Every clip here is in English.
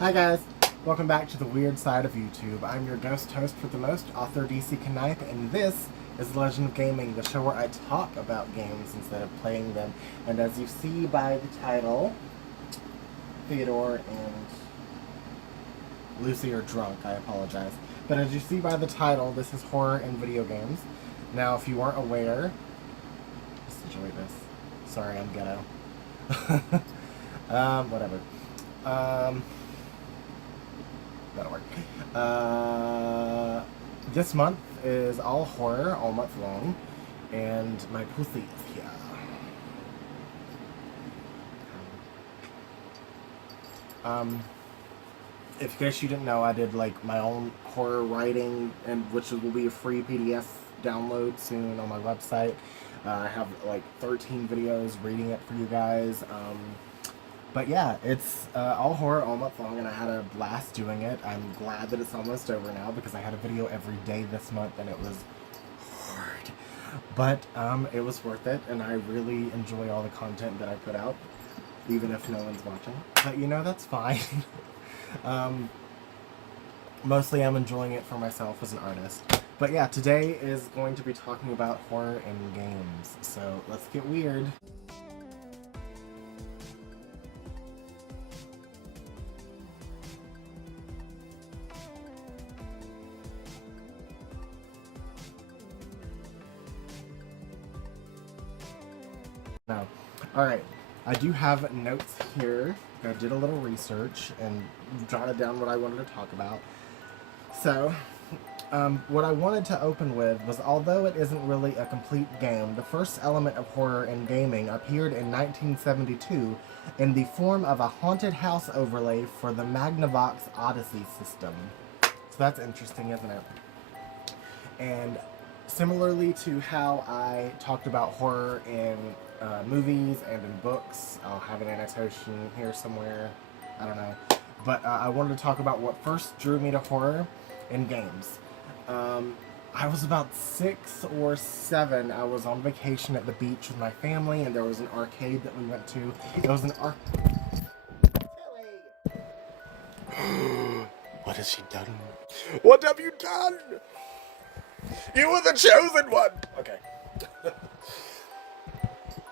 Hi guys, welcome back to the weird side of YouTube. I'm your ghost host for the most, author DC Knipe, and this is The Legend of Gaming, the show where I talk about games instead of playing them. And as you see by the title, Theodore and Lucy are drunk, I apologize. But as you see by the title, this is horror and video games. Now, if you weren't aware, just enjoy this. Sorry, I'm ghetto. Whatever. That'll work. This month is all horror, all month long, and my pussy is here. In case you didn't know, I did like my own horror writing, and which will be a free PDF download soon on my website. I have like 13 videos reading it for you guys. But yeah, it's all horror all month long, and I had a blast doing it. I'm glad that it's almost over now because I had a video every day this month, and it was hard. But it was worth it, and I really enjoy all the content that I put out, even if no one's watching. But you know, that's fine. Mostly I'm enjoying it for myself as an artist. But yeah, today is going to be talking about horror in games. So let's get weird. Now, alright, I do have notes here. I did a little research and jotted down what I wanted to talk about. So, what I wanted to open with was, although it isn't really a complete game, the first element of horror in gaming appeared in 1972 in the form of a haunted house overlay for the Magnavox Odyssey system. So that's interesting, isn't it? And similarly to how I talked about horror in movies and in books, I'll have an annotation here somewhere, I don't know. But I wanted to talk about what first drew me to horror in games. I was about 6 or 7. I was on vacation at the beach with my family, and there was an arcade that we went to. It was an What has she done? What have you done? You were the chosen one! Okay.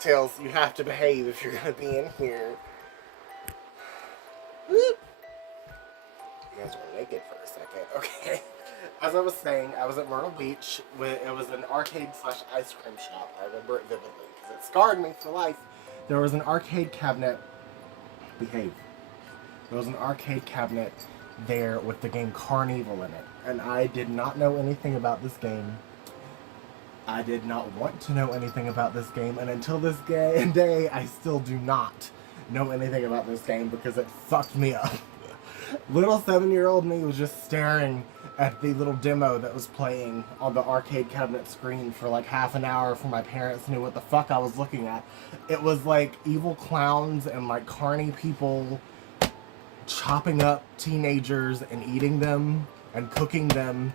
Tails, you have to behave if you're gonna be in here. Whoop. You guys were naked for a second. Okay. As I was saying, I was at Myrtle Beach. It was an arcade/ice cream shop. I remember it vividly because it scarred me for life. There was an arcade cabinet. Behave. There was an arcade cabinet there with the game Carnival in it. And I did not know anything about this game. I did not want to know anything about this game. And until this day, I still do not know anything about this game because it fucked me up. Little 7-year-old me was just staring at the little demo that was playing on the arcade cabinet screen for like half an hour before my parents knew what the fuck I was looking at. It was like evil clowns and like carny people chopping up teenagers and eating them and cooking them,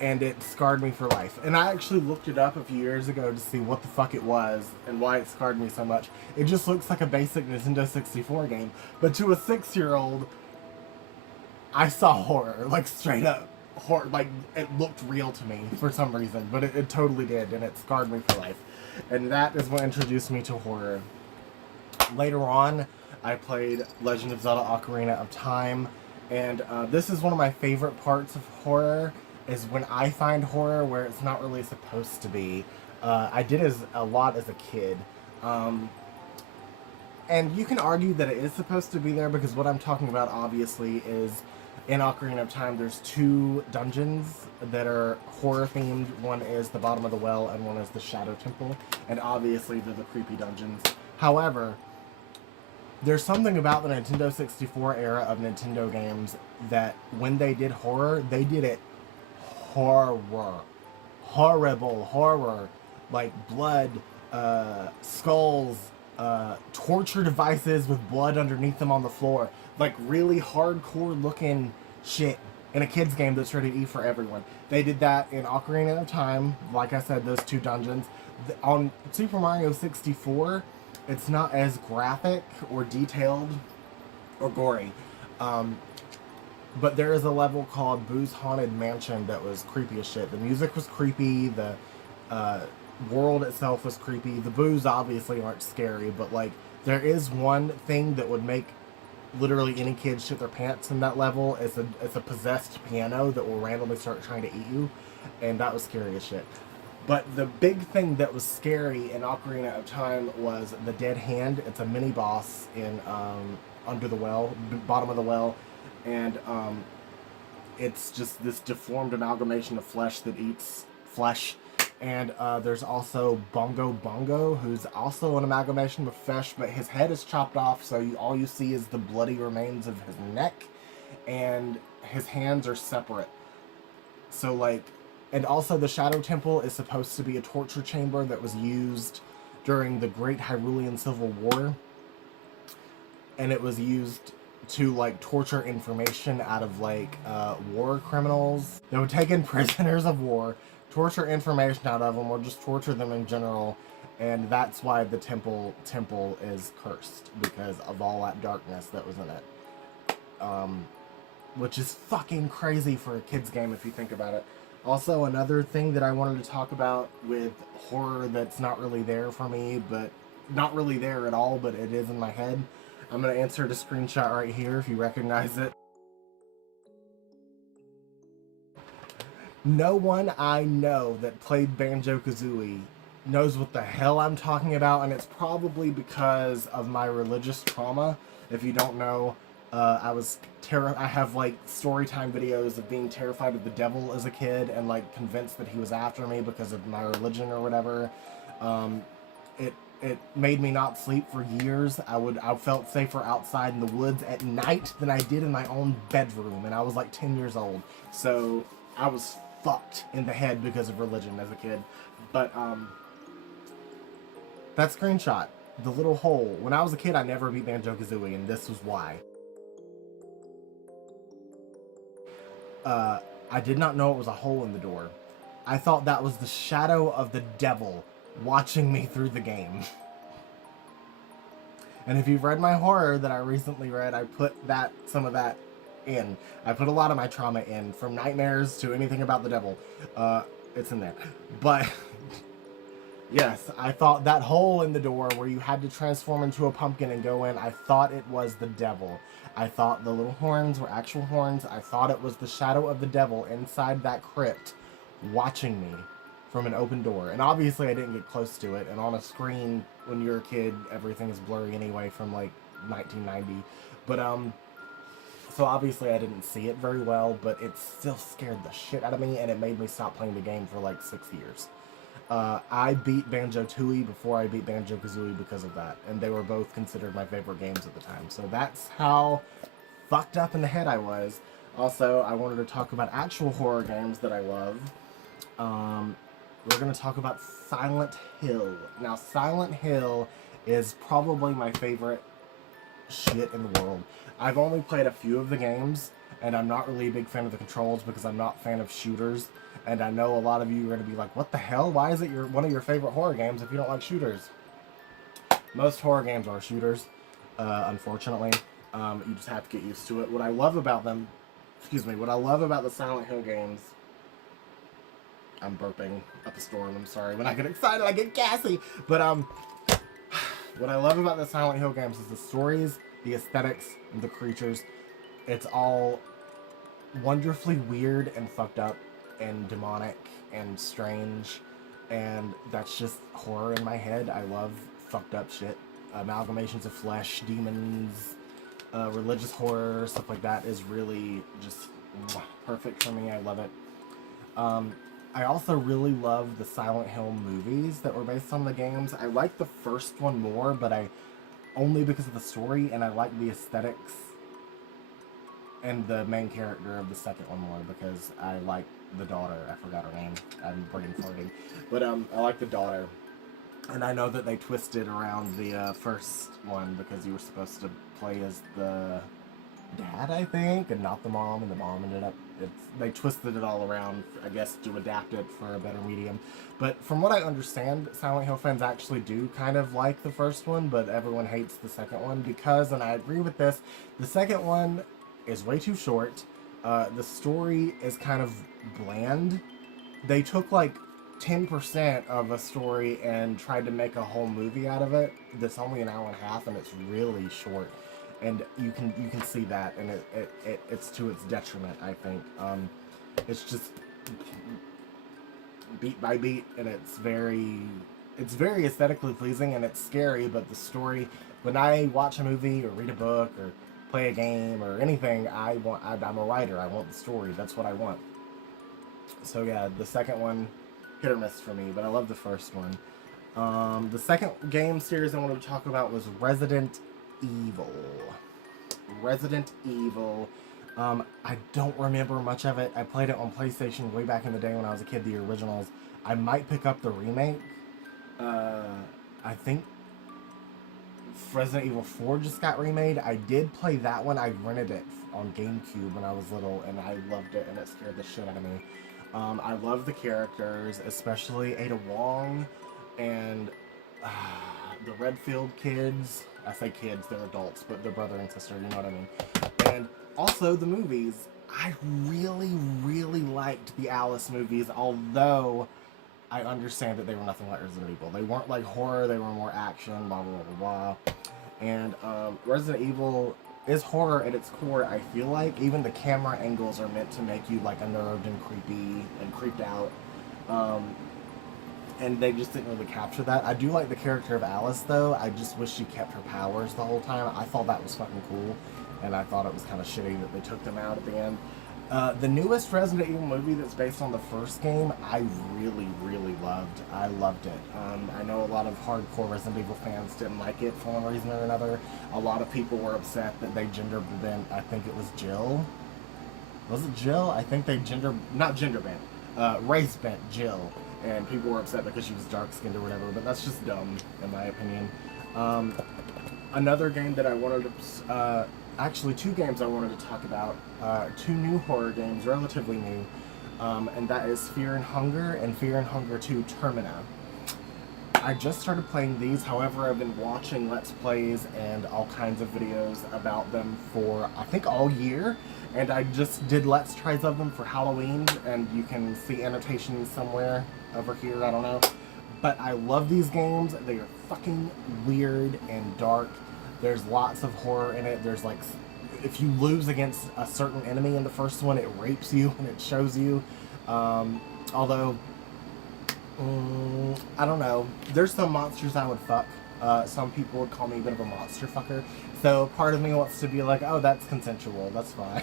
and it scarred me for life. And I actually looked it up a few years ago to see what the fuck it was and why it scarred me so much. It just looks like a basic Nintendo 64 game, but to a 6-year-old, I saw horror, like straight up horror, like it looked real to me for some reason, but it totally did, and it scarred me for life. And that is what introduced me to horror. Later on, I played Legend of Zelda Ocarina of Time, and this is one of my favorite parts of horror, is when I find horror where it's not really supposed to be. I did a lot as a kid. And you can argue that it is supposed to be there because what I'm talking about obviously is in Ocarina of Time there's 2 dungeons that are horror themed. One is the bottom of the well and one is the Shadow Temple. And obviously they're the creepy dungeons. However, there's something about the Nintendo 64 era of Nintendo games that when they did horror, they did it horror. Horrible horror. Like blood, skulls, torture devices with blood underneath them on the floor. Like really hardcore looking shit in a kid's game that's ready to eat for everyone. They did that in Ocarina of Time. Like I said, those 2 dungeons. On Super Mario 64, it's not as graphic or detailed or gory. But there is a level called Boo's Haunted Mansion that was creepy as shit. The music was creepy. The uh, world itself was creepy. The boos obviously aren't scary, but like there is one thing that would make literally any kid shit their pants in that level. It's a possessed piano that will randomly start trying to eat you, and that was scary as shit. But the big thing that was scary in Ocarina of Time was the Dead Hand. It's a mini boss in under the well, bottom of the well, and it's just this deformed amalgamation of flesh that eats flesh. And there's also Bongo Bongo, who's also an amalgamation of flesh, but his head is chopped off, so all you see is the bloody remains of his neck, and his hands are separate. So, like, and also the Shadow Temple is supposed to be a torture chamber that was used during the Great Hyrulean Civil War, and it was used to like torture information out of like war criminals. They would take in prisoners of war, torture information out of them, or just torture them in general, and that's why the temple is cursed, because of all that darkness that was in it. Which is fucking crazy for a kid's game if you think about it. Also, another thing that I wanted to talk about with horror that's not really there for me, but not really there at all, but it is in my head. I'm going to insert a screenshot right here if you recognize it. No one I know that played Banjo-Kazooie knows what the hell I'm talking about, and it's probably because of my religious trauma. If you don't know, I have like story time videos of being terrified of the devil as a kid and like convinced that he was after me because of my religion or whatever. It made me not sleep for years. I felt safer outside in the woods at night than I did in my own bedroom, and I was like 10 years old. So I was fucked in the head because of religion as a kid. But that screenshot, the little hole. When I was a kid, I never beat Banjo-Kazooie, and this was why. I did not know it was a hole in the door. I thought that was the shadow of the devil watching me through the game. And if you've read my horror that I recently read, I put some of that in. I put a lot of my trauma in, from nightmares to anything about the devil. It's in there. But yes, I thought that hole in the door where you had to transform into a pumpkin and go in, I thought it was the devil. I thought the little horns were actual horns. I thought it was the shadow of the devil inside that crypt watching me from an open door. And obviously I didn't get close to it. And on a screen, when you're a kid, everything is blurry anyway from like 1990. But so obviously I didn't see it very well, but it still scared the shit out of me, and it made me stop playing the game for like 6 years. I beat Banjo-Tooie before I beat Banjo-Kazooie because of that, and they were both considered my favorite games at the time. So that's how fucked up in the head I was. Also, I wanted to talk about actual horror games that I love. We're going to talk about Silent Hill. Now, Silent Hill is probably my favorite shit in the world. I've only played a few of the games, and I'm not really a big fan of the controls because I'm not a fan of shooters. And I know a lot of you are going to be like, what the hell? Why is it one of your favorite horror games if you don't like shooters? Most horror games are shooters, unfortunately. You just have to get used to it. What I love about them, what I love about the Silent Hill games, I'm burping up a storm, I'm sorry. When I get excited, I get gassy. But what I love about the Silent Hill games is the stories, the aesthetics, and the creatures. It's all wonderfully weird and fucked up and demonic and strange, and that's just horror in my head. I love fucked up shit. Amalgamations of flesh, demons, religious horror, stuff like that is really just perfect for me. I love it. I also really love the Silent Hill movies that were based on the games. I like the first one more, but only because of the story, and I like the aesthetics and the main character of the second one more because I like the daughter. I forgot her name. I'm brain farting. But I like the daughter. And I know that they twisted around the first one because you were supposed to play as the dad, I think, and not the mom, and the mom ended up... They twisted it all around, I guess, to adapt it for a better medium. But from what I understand, Silent Hill fans actually do kind of like the first one, but everyone hates the second one because, and I agree with this, the second one is way too short. The story is kind of bland. They took like 10% of a story and tried to make a whole movie out of it. That's only an hour and a half, and it's really short. And you can see that, and it's to its detriment. I think it's just beat by beat, and it's very aesthetically pleasing, and it's scary. But the story, when I watch a movie or read a book or play a game or anything, I'm a writer. I want the story. That's what I want. So yeah, the second one, hit or miss for me, but I love the first one. The second game series I wanted to talk about was Resident Evil. Resident Evil. I don't remember much of it. I played it on PlayStation way back in the day when I was a kid, the originals. I might pick up the remake. I think Resident Evil 4 just got remade. I did play that one. I rented it on GameCube when I was little, and I loved it, and it scared the shit out of me. I love the characters, especially Ada Wong and the Redfield kids. I say kids, they're adults, but they're brother and sister, you know what I mean? And also the movies. I really, really liked the Alice movies, although I understand that they were nothing like Resident Evil. They weren't like horror, they were more action, blah, blah, blah, blah. And Resident Evil is horror at its core, I feel like. Even the camera angles are meant to make you like unnerved and creepy and creeped out. And they just didn't really capture that. I do like the character of Alice, though. I just wish she kept her powers the whole time. I thought that was fucking cool, and I thought it was kind of shitty that they took them out at the end. The newest Resident Evil movie that's based on the first game, I really, really loved. I loved it. I know a lot of hardcore Resident Evil fans didn't like it for one reason or another. A lot of people were upset that they gender bent, I think it was Jill. Was it Jill? I think they not gender bent, race bent Jill. And people were upset because she was dark-skinned or whatever, but that's just dumb, in my opinion. Another game that I wanted to... actually, two games I wanted to talk about. Two new horror games, relatively new. And that is Fear and Hunger and Fear and Hunger 2 Termina. I just started playing these, however, I've been watching Let's Plays and all kinds of videos about them for, I think, all year. And I just did Let's Tries of them for Halloween, and you can see annotations somewhere over here, I don't know. But I love these games. They are fucking weird and dark. There's lots of horror in it. There's like, if you lose against a certain enemy in the first one, it rapes you and it shows you. Although, I don't know. There's some monsters I would fuck. Some people would call me a bit of a monster fucker. So part of me wants to be like, oh, that's consensual. That's fine.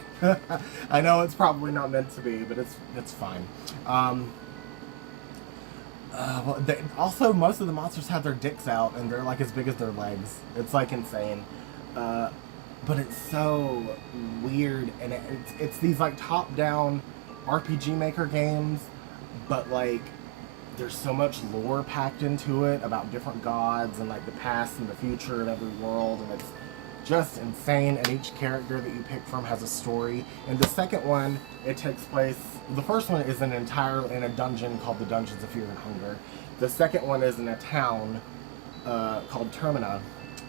I know it's probably not meant to be, but it's fine. Also, most of the monsters have their dicks out, and they're like as big as their legs. It's like insane. But it's so weird, and it's these like top-down RPG Maker games, but like there's so much lore packed into it about different gods and like the past and the future of every world, and it's just insane. And each character that you pick from has a story. And the second one, it takes place. The first one is in a dungeon called the Dungeons of Fear and Hunger. The second one is in a town called Termina,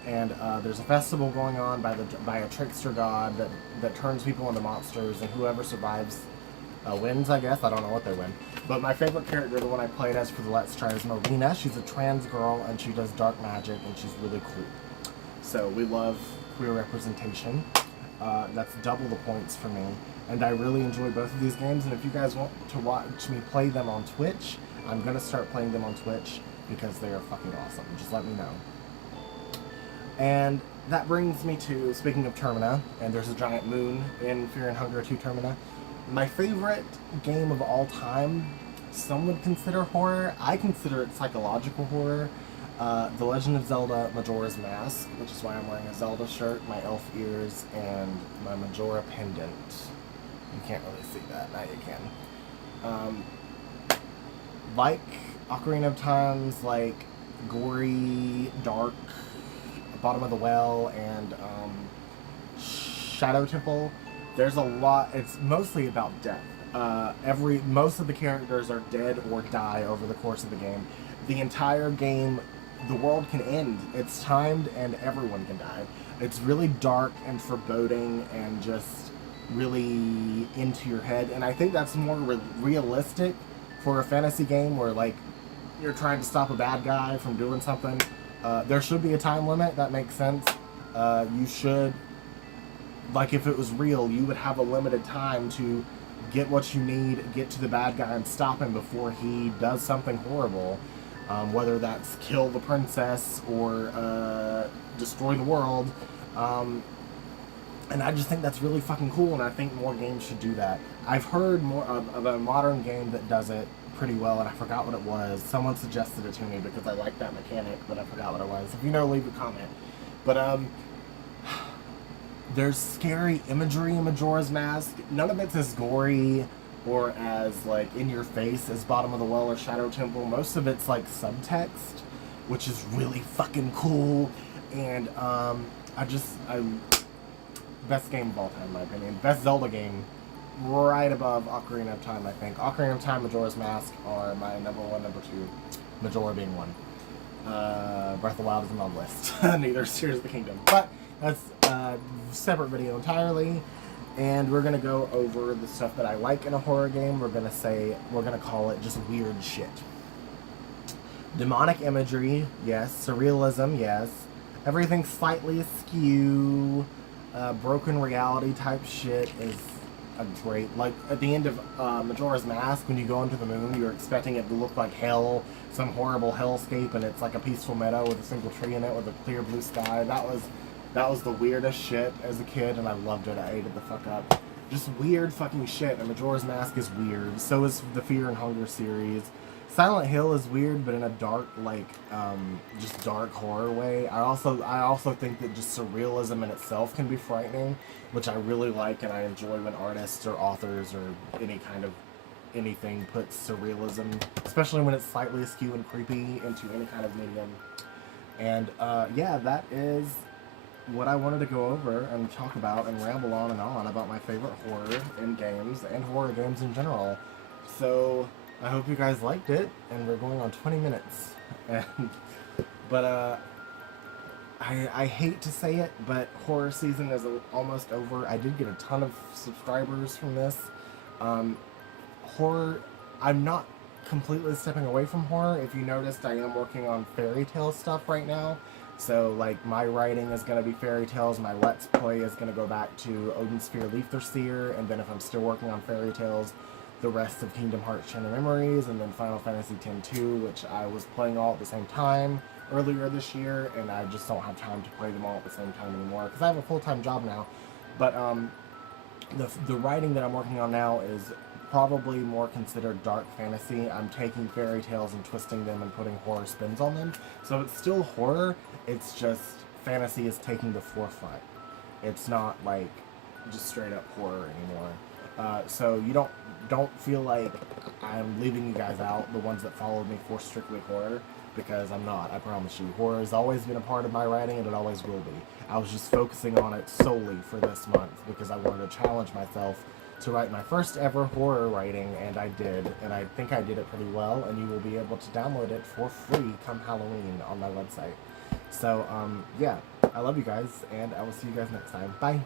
and there's a festival going on by a trickster god that turns people into monsters, and whoever survives wins, I guess. I don't know what they win. But my favorite character, the one I played as for the Let's Try, is Marina. She's a trans girl, and she does dark magic, and she's really cool. So we love queer representation. That's double the points for me. And I really enjoy both of these games, and if you guys want to watch me play them on Twitch, I'm going to start playing them on Twitch because they are fucking awesome. Just let me know. And that brings me to, speaking of Termina, and there's a giant moon in Fear and Hunger 2 Termina, my favorite game of all time, some would consider horror. I consider it psychological horror. The Legend of Zelda Majora's Mask, which is why I'm wearing a Zelda shirt, my elf ears, and my Majora pendant. You can't really see that, now you can. Like Ocarina of Time's, like, gory, dark, Bottom of the Well, and Shadow Temple, there's a lot. It's mostly about death. Most of the characters are dead or die over the course of the game. The entire game, the world can end. It's timed, and everyone can die. It's really dark and foreboding, and just really into your head, and I think that's more realistic for a fantasy game where like you're trying to stop a bad guy from doing something. There should be a time limit. That makes sense. You should, like, if it was real, you would have a limited time to get what you need, get to the bad guy, and stop him before he does something horrible. Whether that's kill the princess or destroy the world. And I just think that's really fucking cool, and I think more games should do that. I've heard more of a modern game that does it pretty well, and I forgot what it was. Someone suggested it to me because I like that mechanic, but I forgot what it was. If you know, leave a comment. But there's scary imagery in Majora's Mask. None of it's as gory or as like in your face as Bottom of the Well or Shadow Temple. Most of it's like subtext, which is really fucking cool. And best game of all time in my opinion. Best Zelda game, right above Ocarina of Time, I think. Ocarina of Time, Majora's Mask are my number one, number two. Majora being one. Breath of the Wild isn't on the list. Neither is Tears of the Kingdom. But that's a separate video entirely. And we're gonna go over the stuff that I like in a horror game. We're gonna call it just weird shit. Demonic imagery, yes. Surrealism, yes. Everything slightly askew. Broken reality type shit is a great, like at the end of Majora's Mask, when you go into the moon, you're expecting it to look like hell, some horrible hellscape, and it's like a peaceful meadow with a single tree in it with a clear blue sky. That was the weirdest shit as a kid, and I loved it. I ate it the fuck up. Just weird fucking shit, and Majora's Mask is weird. So is the Fear and Hunger series. Silent Hill is weird, but in a dark, like, just dark horror way. I also think that just surrealism in itself can be frightening, which I really like, and I enjoy when artists or authors or anything puts surrealism, especially when it's slightly askew and creepy, into any kind of medium. And, yeah, that is what I wanted to go over and talk about and ramble on and on about my favorite horror in games and horror games in general. So I hope you guys liked it, and we're going on 20 minutes. But I hate to say it, but horror season is almost over. I did get a ton of subscribers from this. Horror, I'm not completely stepping away from horror. If you noticed, I am working on fairy tale stuff right now. So, like, my writing is going to be fairy tales, my Let's Play is going to go back to Odin Sphere Leitherseer, and then if I'm still working on fairy tales, the rest of Kingdom Hearts Chain of Memories, and then Final Fantasy X-2, which I was playing all at the same time earlier this year, and I just don't have time to play them all at the same time anymore, because I have a full-time job now. But the writing that I'm working on now is probably more considered dark fantasy. I'm taking fairy tales and twisting them and putting horror spins on them. So it's still horror, it's just fantasy is taking the forefront. It's not like just straight up horror anymore. So you don't feel like I'm leaving you guys out, the ones that followed me for strictly horror, because I'm not, I promise you. Horror has always been a part of my writing, and it always will be. I was just focusing on it solely for this month because I wanted to challenge myself to write my first ever horror writing, and I did, and I think I did it pretty well, and you will be able to download it for free come Halloween on my website. So, yeah, I love you guys, and I will see you guys next time. Bye!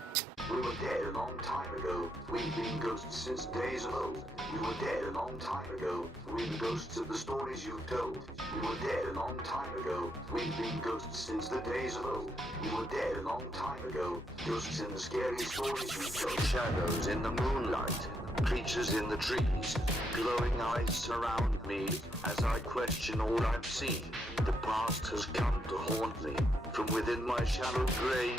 We were dead a long time ago. We've been ghosts since days of old. We were dead a long time ago. We're the ghosts of the stories you've told. We were dead a long time ago. We've been ghosts since the days of old. We were dead a long time ago. Ghosts in the scary stories you've told. Shadows in the moonlight. Creatures in the trees. Glowing eyes surround me as I question all I've seen. The past has come to haunt me. From within my shallow grave,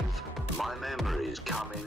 my memories coming.